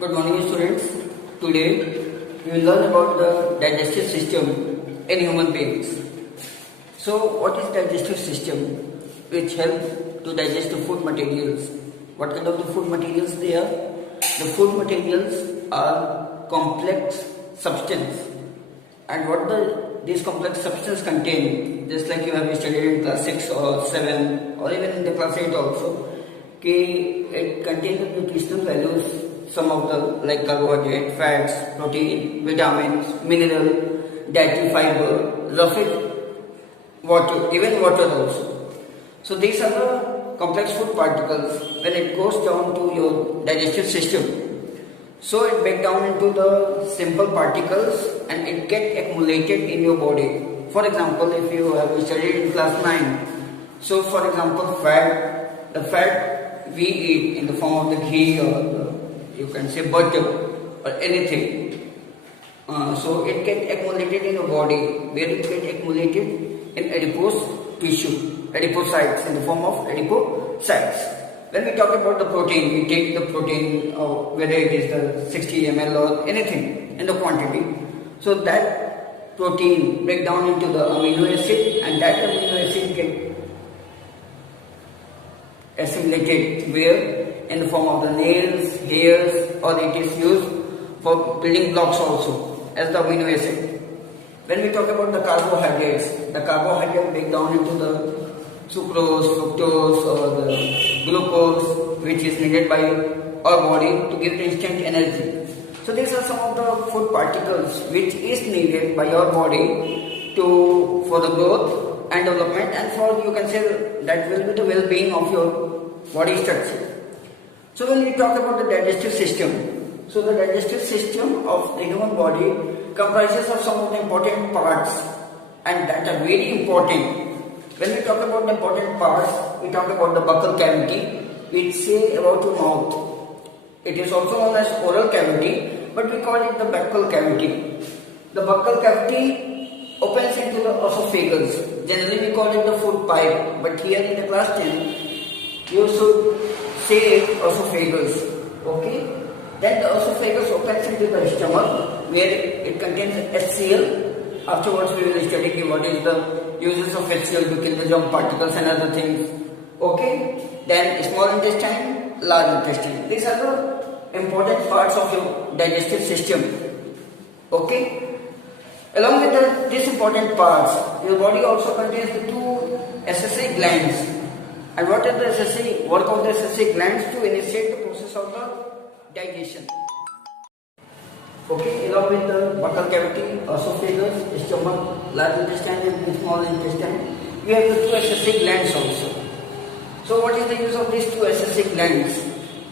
Good morning students. Today we will learn about the digestive system in human beings. So what is digestive system? Which help to digest the food materials. What kind of the food materials they are? The food materials are complex substance, and what these complex substances contain, just like you have studied in class 6 or 7 or even in the class 8 also, it contains the nutritional values. Some of the like carbohydrate, fats, protein, vitamins, mineral, dietary fiber, roughage, water, even water also. So these are the complex food particles. When it goes down to your digestive system, so it breaks down into the simple particles and it gets accumulated in your body. For example, if you have studied in class 9, so for example the fat we eat in the form of the ghee or you can say butter or anything. So it gets accumulated in your body, where it gets accumulated in adipose tissue, adipocytes, in the form of adipocytes. When we talk about the protein, we take the protein, whether it is the 60 ml or anything in the quantity. So that protein break down into the amino acid, and that amino acid get assimilated where? In the form of the nails, hairs, or it is used for building blocks also as the amino acid. When we talk about the carbohydrates break down into the sucrose, fructose, or the glucose, which is needed by our body to give the instant energy. So these are some of the food particles which is needed by our body for the growth and development, and for, you can say, that will be the well-being of your body structure. So when we talk about the digestive system, so the digestive system of the human body comprises of some of the important parts, and that are very important. When we talk about the important parts, we talk about the buccal cavity, which say about your mouth. It is also known as oral cavity, but we call it the buccal cavity. The buccal cavity opens into the esophagus. Generally we call it the food pipe, but here in the class 10, you should say esophagus. Okay? Then the esophagus opens into the stomach, where it contains HCl. Afterwards we will study what is the uses of HCl to kill the germ particles and other things. Okay? Then small intestine, large intestine. These are the important parts of your digestive system. Okay? Along with these important parts, your body also contains the two SSA glands. And what are the SSA? Work of the SSA glands to initiate the process of the digestion. Okay, along with the buccal cavity, esophagus, stomach, large intestine and small intestine, we have the two SSA glands also. So what is the use of these two SSA glands?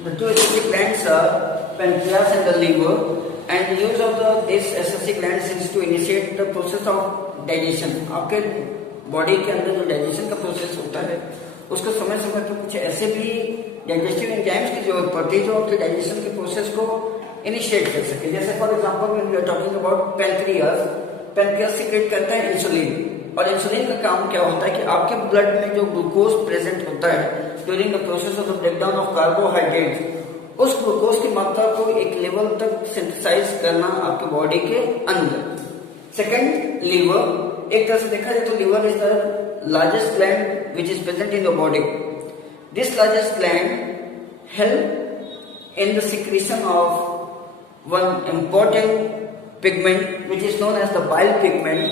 The two SSA glands are pancreas and the liver, and the use of these SSA glands is to initiate the process of digestion. आपके body के अंदर जो digestion का process होता है, उसको समय समय पर कुछ ऐसे भी डाइजेस्टिव एंजाइम्स की जरूरत पड़ती है जो आपके डाइजेशन के प्रोसेस को इनिशिएट कर सके. जैसे for example when we are talking about pancreas secrete करता है इंसुलिन, और इंसुलिन का काम क्या होता है कि आपके ब्लड में जो ग्लूकोज प्रेजेंट होता है during the process of the breakdown of carbohydrate, उस ग्लूकोज की मात्रा को एक लेवल तक सिंथेसाइज करना आपके बॉडी के अंदर. Second, liver. एक तरह से देखा जाए तो liver is the largest gland which is present in the body. This largest gland help in the secretion of one important pigment which is known as the bile pigment.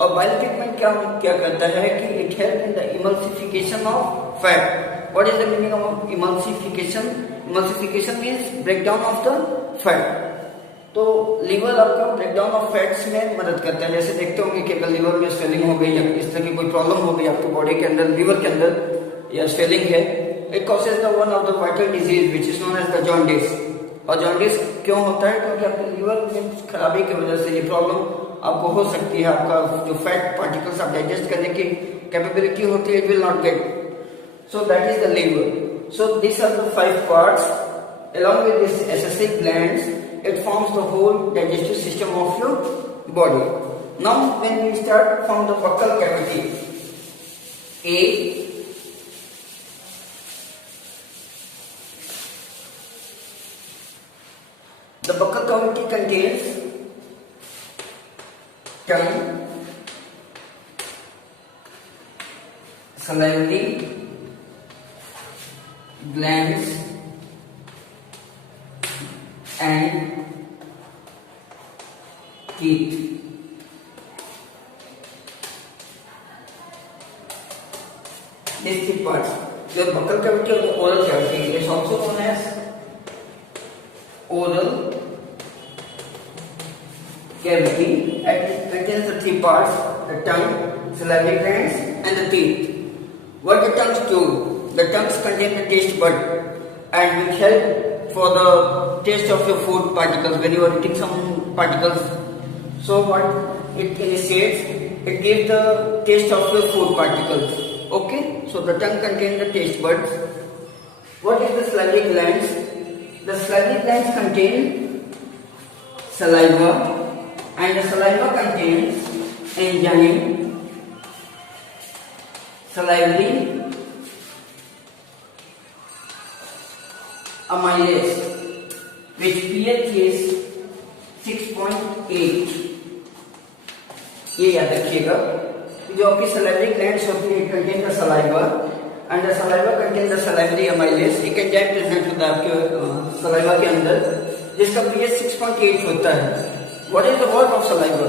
और bile pigment क्या करता है कि it help in the emulsification of fat. What is the meaning of emulsification? Emulsification means breakdown of the fat. तो liver आपका breakdown of fats में मदद करता है. जैसे देखते होंगे कि अगर लीवर में स्वेलिंग हो गई या इस तरह की कोई प्रॉब्लम हो गई आपके बॉडी के अंदर, लीवर के अंदर या स्वेलिंग है, it causes the one of the vital disease which is known as the jaundice. और जॉन्डिस क्यों होता है? क्योंकि आपके लीवर में खराबी की वजह से ये प्रॉब्लम आपको हो सकती है. आपका जो फैट पार्टिकल्स आप डाइजेस्ट करने की कैपेबिलिटी होती है, it will not get. So that is the liver. So this are the 5 parts. Along with this SSA glands, it forms the whole digestive system of your body. Now when we start from the buccal cavity, A, cavity contains tongue, salivary glands and teeth. These three parts, the buccal cavity or the oral cavity, is also known as oral cavity, and it contains the three parts: the tongue, salivary glands and the teeth. What the tongues do? The tongues contain the taste bud and which help for the taste of your food particles when you are eating some particles. So what it initiates? It gives the taste of your food particles. Okay, so the tongue contains the taste buds. What is the salivary glands? The salivary glands contain saliva, and the saliva contains enzyme, salivary amylase, which pH is 6.8. ये याद रखिएगा, जो आपकी salivary glands होती है contain the saliva and the saliva contain the salivary amylase. एक enzyme present होता है आपके saliva के अंदर जिसका pH 6.8 होता है. What is the work of saliva?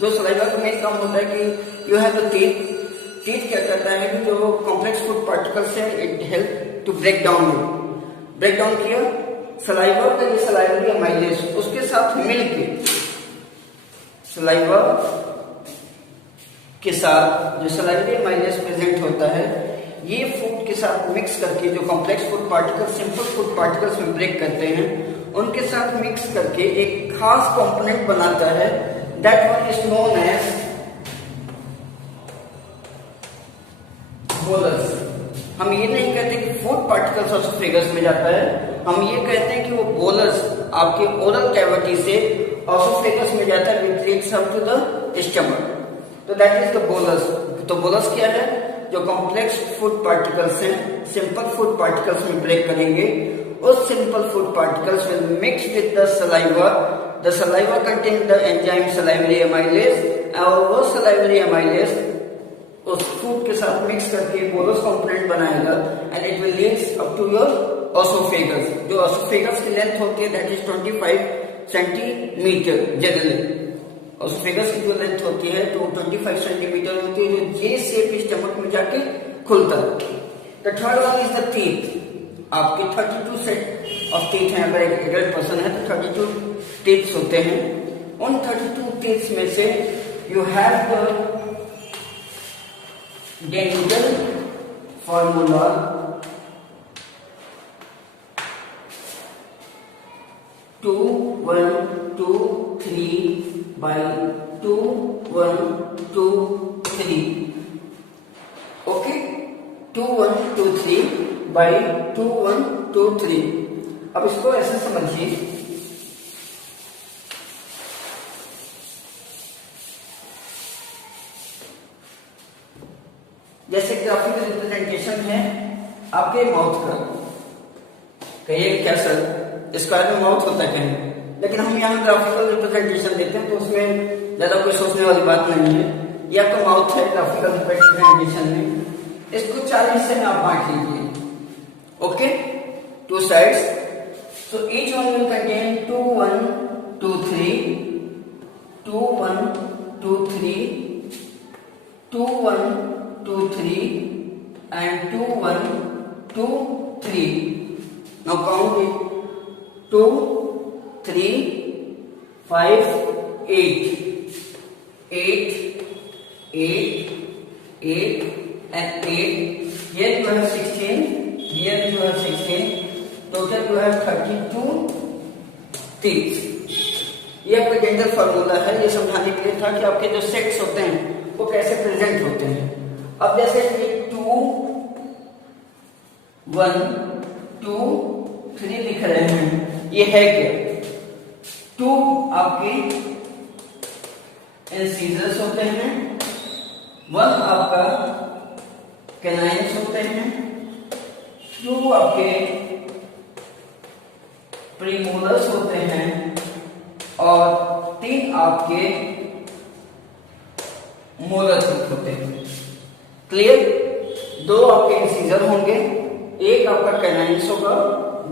जो saliva का मेन काम होता है कि you have the teeth. Teeth क्या करता है कि जो complex food particles है it help to break down it. Break down किया सलाइवा का ये सलाइवरी अमाइलेज उसके साथ मिलके सलाइवा के साथ जो सलाइवरी अमाइलेज प्रेजेंट होता है ये फूड के साथ मिक्स करके जो complex food particles simple food particles में ब्रेक करते हैं उनके साथ मिक्स करके एक खास कंपोनेंट बनाता है. That one is known as bolus. हम ये नहीं कहते कि फूड पार्टिकल्स ऑसोफेगस में जाता है, हम ये कहते हैं कि वो बोलस आपके ओरल कैविटी से ऑसोफेगस में जाता है which leads up to the stomach. तो दैट इज द बोलस. तो बोलस क्या है? जो कॉम्प्लेक्स फूड पार्टिकल्स हैं सिंपल फूड पार्टिकल्स में ब्रेक करेंगे. उस simple food particles will mix with the saliva. The saliva contain the enzyme salivary amylase और वो सलाइवरी अमाइलेज उस फूड के साथ मिक्स करके बोलस कंपोनेंट बनाएगा and it will leads up to your oesophagus. जो ऑसोफेगस की लेंथ होती है that is 25 centimetre. Generally oesophagus की जो लेंथ होती है तो 25 सेंटीमीटर होती है जो जे शेप स्टमक में जाके खुलता है. The third one is the teeth. आपके 32 सेट ऑफ टीथ हैं. अगर एक एडल्ट पर्सन है तो 32 टीथ्स होते हैं. उन 32 टीथ्स में से you have the dental formula 2 1 2 3 by 2 1 2 3. Okay, 2 1 2 3 by 2 1 2 3. अब इसको ऐसे समझिए जैसे ग्राफिकल रिप्रेजेंटेशन है आपके माउथ का. कहिए क्या सर स्क्वायर में माउथ होता है कहीं, लेकिन हम यहाँ ग्राफिकल रिप्रेजेंटेशन देते हैं तो उसमें ज्यादा कोई सोचने वाली बात नहीं है. ये आपका माउथ है ग्राफिकल रिप्रेजेंटेशन में. इसको 4 हिस्से में आप बांट लीजिए. Okay, 2 sides. So each one will contain 2 1 2 3 2 1 2 3 2 1 2 3 and 2 1 2 3. Now count it. 2 3 5 8 8 8 8 and 8. Here you have 16. Here you have 16. Total you have 32 teeth. ये आपका डेंटल फार्मूला है. ये समझाने के लिए था कि आपके जो सेट्स होते हैं वो कैसे प्रेजेंट होते हैं. अब जैसे 2 1 2 3 लिख रहे हैं, ये है क्या? 2 आपके इंसीजर्स होते हैं, 1 आपका कैनाइन्स होते हैं, 2 आपके प्रीमोलर्स होते हैं और 3 आपके मोलर टीथ होते हैं। क्लियर? 2 आपके इंसीजर होंगे, 1 आपका कैनाइन्स होगा,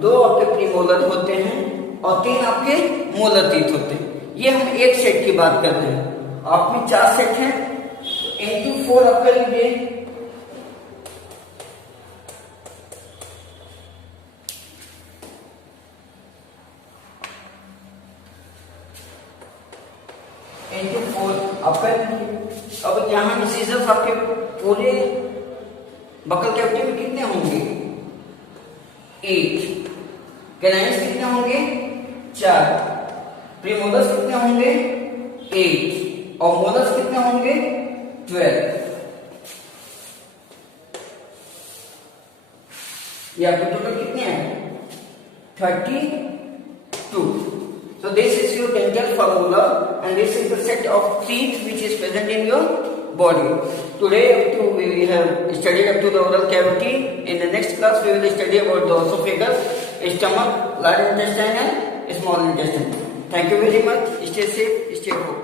2 आपके प्रीमोलर होते हैं और 3 आपके मोलर टीथ होते हैं। ये हम एक सेट की बात कर रहे हैं। आप में 4 सेट हैं, इंटू 4 आप कर लीजिए। इंटू 4 आप कर लीजिए। अब यहाँ इंसीजर्स आपके पूरे बकल कैविटी में कितने होंगे? 8। कैनाइन्स कितने होंगे? 4। प्रीमोलर्स कितने होंगे? 8 और मोलर्स कितने होंगे? 12। ये आपके टोटल कितने हैं? 32. So this is your dental formula and this is the set of teeth which is present in your body. Today we have studied up to the oral cavity. In the next class we will study about the esophagus, stomach, large intestine and small intestine. Thank you very much. Stay safe, stay home.